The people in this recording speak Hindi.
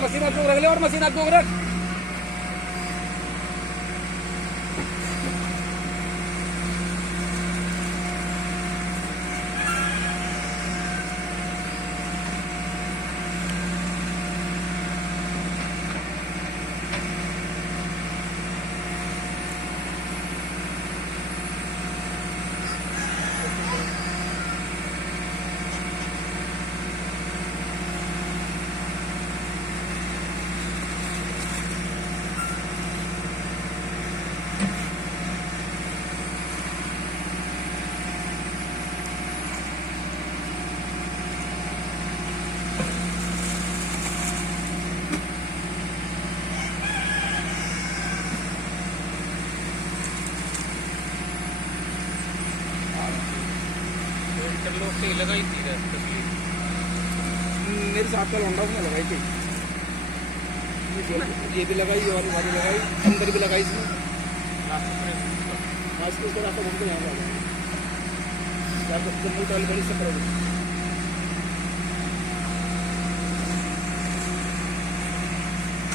मशीन आप लोग रख ले और मशीन आप लोग रख। लगाई थी तस्वीर मेरे साथ का लौंडा उसने लगाई थी, ये भी लगाई, ये वाली वाली लगाई, अंदर भी लगाई इसमें। आज तो उसका रास्ता घूम के यहाँ आ जाएगा, जंगल टॉयलेट से करोगे।